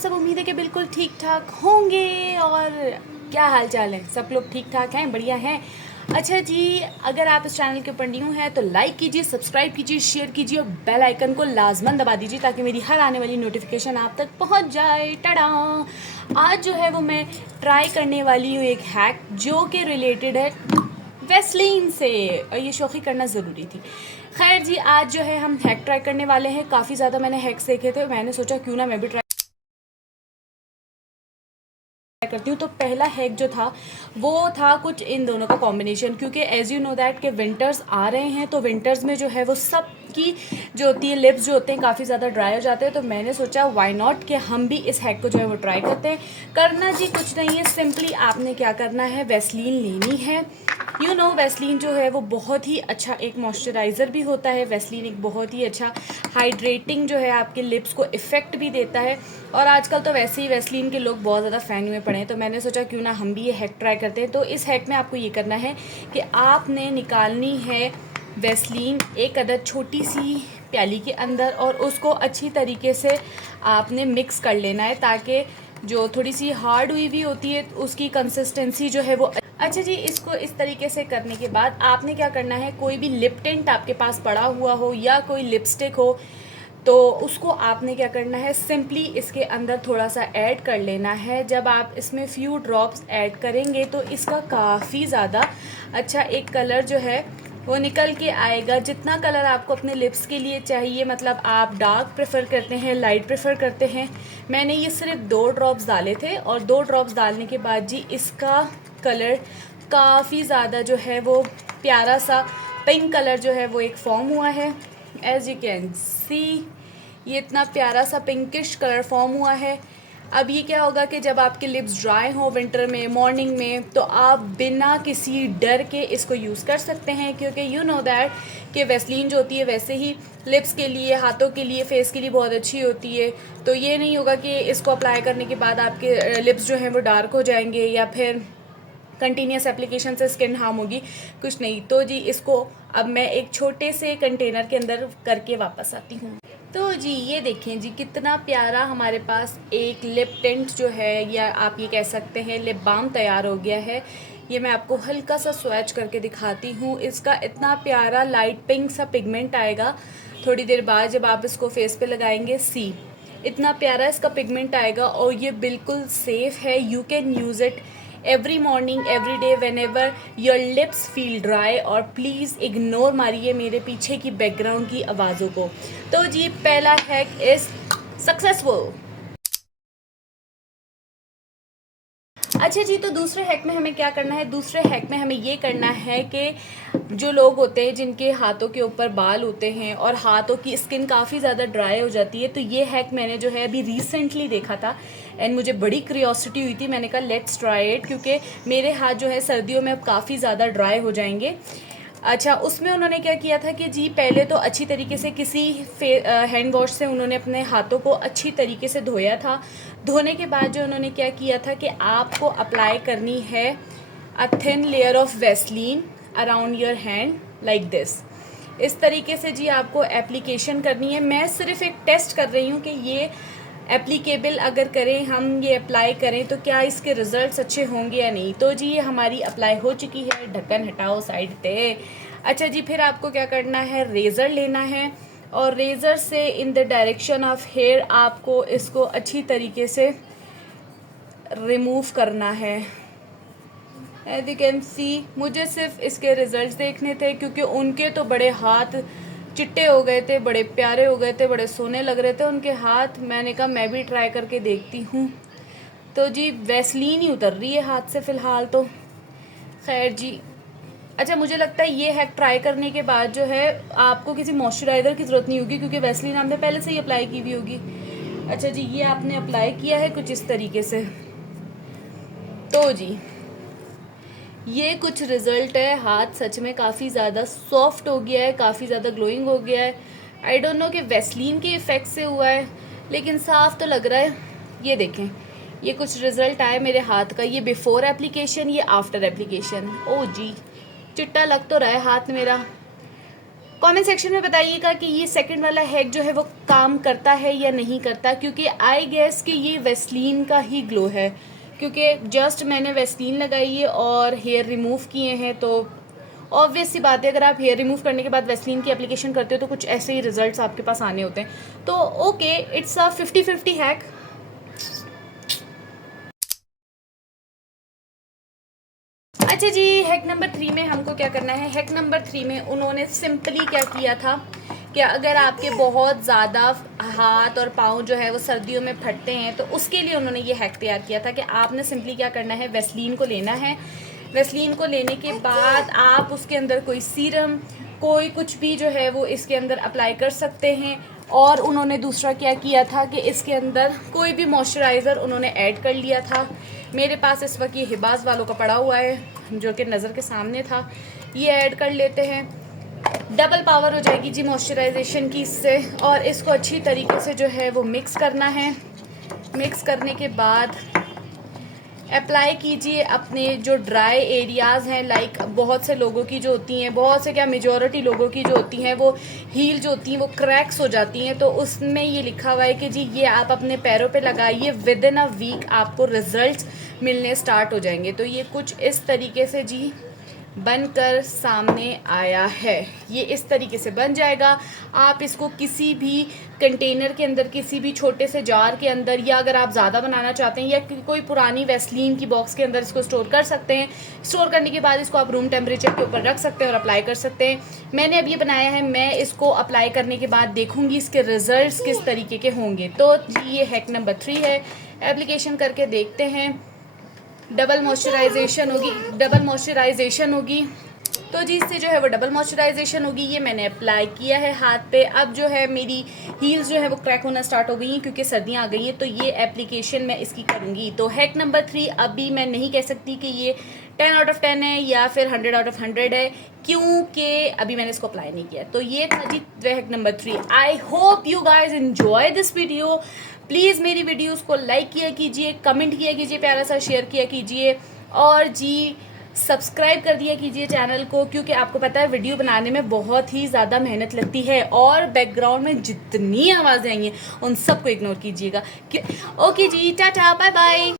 सब? उम्मीद है कि बिल्कुल ठीक ठाक होंगे। और क्या हाल चाल है? सब लोग ठीक ठाक हैं, बढ़िया हैं। अच्छा जी, अगर आप इस चैनल के ऊपर न्यू हैं तो लाइक कीजिए, सब्सक्राइब कीजिए, शेयर कीजिए और बेल आइकन को लाजमन दबा दीजिए ताकि मेरी हर आने वाली नोटिफिकेशन आप तक पहुंच जाए। टड़ा! आज जो है वो मैं ट्राई करने वाली हूँ एक हैक जो कि रिलेटेड है वेस्लीन से, और ये शौक़ी करना ज़रूरी थी। खैर जी, आज जो है हम हैक ट्राई करने वाले हैं। काफ़ी ज़्यादा मैंने हैक्स देखे थे, मैंने सोचा क्यों ना मैं भी ट्राई करती हूँ। तो पहला हैक जो था वो था कुछ इन दोनों का कॉम्बिनेशन, क्योंकि एज़ यू नो दैट कि विंटर्स आ रहे हैं, तो विंटर्स में जो है वो सब की जो होती है लिप्स जो होते हैं काफ़ी ज़्यादा ड्राई हो जाते हैं। तो मैंने सोचा व्हाई नॉट कि हम भी इस हैक को जो है वो ट्राई करते हैं। करना जी कुछ नहीं है, सिंपली आपने क्या करना है, वेस्लीन लेनी है। यू नो वेस्लीन जो है वो बहुत ही अच्छा एक मॉइस्चराइज़र भी होता है। वेस्लीन एक बहुत ही अच्छा हाइड्रेटिंग जो है आपके लिप्स को इफ़ेक्ट भी देता है। और आजकल तो वैसे ही वेस्लीन के लोग बहुत ज़्यादा फ़ैन में पड़े हैं, तो मैंने सोचा क्यों ना हम भी ये हैक ट्राई करते हैं। तो इस हैक में आपको ये करना है कि आपने निकालनी है वेस्लीन एक अदद छोटी सी प्याली के अंदर, और उसको अच्छी तरीके से आपने मिक्स कर लेना है ताकि जो थोड़ी सी हार्ड हुई भी होती है उसकी कंसिस्टेंसी जो है वो। अच्छा जी, इसको इस तरीके से करने के बाद आपने क्या करना है, कोई भी लिप टिंट आपके पास पड़ा हुआ हो या कोई लिपस्टिक हो तो उसको आपने क्या करना है, सिंपली इसके अंदर थोड़ा सा ऐड कर लेना है। जब आप इसमें फ्यू ड्रॉप्स ऐड करेंगे तो इसका काफ़ी ज़्यादा अच्छा एक कलर जो है वो निकल के आएगा। जितना कलर आपको अपने लिप्स के लिए चाहिए, मतलब आप डार्क प्रेफर करते हैं, लाइट प्रेफर करते हैं। मैंने ये सिर्फ 2 ड्रॉप्स डाले थे, और 2 ड्रॉप्स डालने के बाद जी इसका कलर काफ़ी ज़्यादा जो है वो प्यारा सा पिंक कलर जो है वो एक फॉर्म हुआ है। एज यू कैन सी ये इतना प्यारा सा पिंकिश कलर फॉर्म हुआ है। अब ये क्या होगा कि जब आपके लिप्स ड्राई हो विंटर में मॉर्निंग में, तो आप बिना किसी डर के इसको यूज़ कर सकते हैं, क्योंकि यू नो दैट कि वेस्लीन जो होती है वैसे ही लिप्स के लिए, हाथों के लिए, फेस के लिए बहुत अच्छी होती है। तो ये नहीं होगा कि इसको अप्लाई करने के बाद आपके लिप्स जो हैं वो डार्क हो जाएंगे या फिर कंटिन्यूस एप्लीकेशन से स्किन हार्म होगी, कुछ नहीं। तो जी इसको अब मैं एक छोटे से कंटेनर के अंदर करके वापस आती हूँ। तो जी ये देखें जी कितना प्यारा हमारे पास एक लिप टिंट जो है, या आप ये कह सकते हैं लिप बाम तैयार हो गया है। ये मैं आपको हल्का सा स्वैच करके दिखाती हूँ। इसका इतना प्यारा लाइट पिंक सा पिगमेंट आएगा थोड़ी देर बाद जब आप इसको फेस पे लगाएंगे। सी इतना प्यारा इसका पिगमेंट आएगा, और ये बिल्कुल सेफ़ है। You can use it every morning, every day, when ever your lips feel dry. और प्लीज़ इग्नोर मारिए मेरे पीछे की बैकग्राउंड की आवाज़ों को। तो जी पहला हैक इज़ सक्सेसफुल। अच्छा जी, तो दूसरे हैक में हमें क्या करना है, दूसरे हैक में हमें ये करना है कि जो लोग होते हैं जिनके हाथों के ऊपर बाल होते हैं और हाथों की स्किन काफ़ी ज़्यादा ड्राई हो जाती है, तो ये हैक मैंने जो है अभी रिसेंटली देखा था एंड मुझे बड़ी क्यूरियोसिटी हुई थी। मैंने कहा लेट्स ट्राई इट, क्योंकि मेरे हाथ जो है सर्दियों में अब काफ़ी ज़्यादा ड्राई हो जाएंगे। अच्छा, उसमें उन्होंने क्या किया था कि जी पहले तो अच्छी तरीके से किसी हैंड वॉश से उन्होंने अपने हाथों को अच्छी तरीके से धोया था। धोने के बाद जो उन्होंने क्या किया था कि आपको अप्लाई करनी है a thin layer of Vaseline around your hand like this. इस तरीके से जी आपको एप्लीकेशन करनी है। मैं सिर्फ एक टेस्ट कर रही हूँ कि ये एप्लीकेबल अगर करें, हम ये अप्लाई करें तो क्या इसके रिज़ल्ट्स अच्छे होंगे या नहीं। तो जी ये हमारी अप्लाई हो चुकी है। ढक्कन हटाओ साइड पे। अच्छा जी, फिर आपको क्या करना है, रेज़र लेना है, और रेज़र से in the direction of hair आपको इसको अच्छी तरीके से रिमूव करना है। एज यू कैन सी मुझे सिर्फ इसके रिज़ल्ट देखने थे, क्योंकि उनके तो बड़े हाथ चिट्टे हो गए थे, बड़े प्यारे हो गए थे, बड़े सोने लग रहे थे उनके हाथ। मैंने कहा मैं भी ट्राई करके देखती हूँ। तो जी वैसलीन ही उतर रही है हाथ से फ़िलहाल तो। खैर जी, अच्छा मुझे लगता है ये हैक ट्राई करने के बाद जो है आपको किसी मॉइस्चराइज़र की ज़रूरत नहीं होगी, क्योंकि वैसलीन आपने पहले से ही अप्लाई की हुई होगी। अच्छा जी, ये आपने अप्लाई किया है कुछ इस तरीके से। तो जी ये कुछ रिज़ल्ट है। हाथ सच में काफ़ी ज़्यादा सॉफ्ट हो गया है, काफ़ी ज़्यादा ग्लोइंग हो गया है। आई डोंट नो कि वैसलीन के इफ़ेक्ट से हुआ है, लेकिन साफ तो लग रहा है। ये देखें, ये कुछ रिज़ल्ट आए मेरे हाथ का। ये बिफ़ोर एप्लीकेशन, ये आफ्टर एप्लीकेशन। ओ जी चिट्टा लग तो रहा है हाथ मेरा। कमेंट सेक्शन में बताइएगा कि ये सेकंड वाला हैक जो है वो काम करता है या नहीं करता, क्योंकि आई गेस कि ये वेस्लीन का ही ग्लो है, क्योंकि जस्ट मैंने वेस्लीन लगाई है और हेयर रिमूव किए हैं, तो ऑब्वियस सी बात है अगर आप हेयर रिमूव करने के बाद वेस्लीन की एप्लीकेशन करते हो तो कुछ ऐसे ही रिजल्ट्स आपके पास आने होते हैं। तो ओके, इट्स अ 50-50 हैक। अच्छा जी, हैक नंबर 3 में हमको क्या करना है। हैक नंबर 3 में उन्होंने सिंपली क्या किया था कि अगर आपके बहुत ज़्यादा हाथ और पाँव जो है वो सर्दियों में फटते हैं तो उसके लिए उन्होंने ये हैक तैयार किया था कि आपने सिंपली क्या करना है, वेस्लीन को लेना है। वेस्लीन को लेने के बाद आप उसके अंदर कोई सीरम, कोई कुछ भी जो है वो इसके अंदर अप्लाई कर सकते हैं। और उन्होंने दूसरा क्या किया था कि इसके अंदर कोई भी मॉइस्चराइज़र उन्होंने ऐड कर लिया था। मेरे पास इस वक्त ये हिबाज वालों का पड़ा हुआ है जो कि नज़र के सामने था, ये ऐड कर लेते हैं। डबल पावर हो जाएगी जी मॉइस्चराइजेशन की इससे। और इसको अच्छी तरीके से जो है वो मिक्स करना है। मिक्स करने के बाद अप्लाई कीजिए अपने जो ड्राई एरियाज़ हैं, लाइक बहुत से लोगों की जो होती हैं, बहुत से क्या मेजॉरिटी लोगों की जो होती हैं वो हील जो होती हैं वो क्रैक्स हो जाती हैं, तो उसमें ये लिखा हुआ है कि जी ये आप अपने पैरों पे लगाइए, विद इन अ वीक आपको रिजल्ट्स मिलने स्टार्ट हो जाएंगे। तो ये कुछ इस तरीके से जी बनकर सामने आया है। ये इस तरीके से बन जाएगा। आप इसको किसी भी कंटेनर के अंदर, किसी भी छोटे से जार के अंदर, या अगर आप ज़्यादा बनाना चाहते हैं या कोई पुरानी वेस्लीन की बॉक्स के अंदर इसको स्टोर कर सकते हैं। स्टोर करने के बाद इसको आप रूम टेम्परेचर के ऊपर रख सकते हैं और अप्लाई कर सकते हैं। मैंने अब ये बनाया है, मैं इसको अप्लाई करने के बाद देखूँगी इसके रिजल्ट किस तरीके के होंगे। तो ये हैक नंबर 3 है। एप्लीकेशन करके देखते हैं। डबल मॉइस्चराइजेशन होगी तो जी इससे जो है वो डबल मॉइस्चराइजेशन होगी। ये मैंने अप्लाई किया है हाथ पे। अब जो है मेरी हील्स जो है वो क्रैक होना स्टार्ट हो गई हैं क्योंकि सर्दियाँ आ गई हैं, तो ये एप्लीकेशन मैं इसकी करूँगी। तो हैक नंबर 3 अभी मैं नहीं कह सकती कि ये 10 आउट ऑफ 10 है या फिर 100 आउट ऑफ 100 है, क्योंकि अभी मैंने इसको अप्लाई नहीं किया। तो ये था जी hack number 3। I hope you guys enjoy this video. Please मेरी वीडियोस को लाइक किया कीजिए, कमेंट किया कीजिए, प्यारा सा शेयर किया कीजिए, और जी सब्सक्राइब कर दिया कीजिए चैनल को, क्योंकि आपको पता है वीडियो बनाने में बहुत ही ज़्यादा मेहनत लगती है और बैकग्राउंड में जितनी आवाज़ें आई हैं उन सबको इग्नोर कीजिएगा। ओके जी, टाटा, बाय बाय।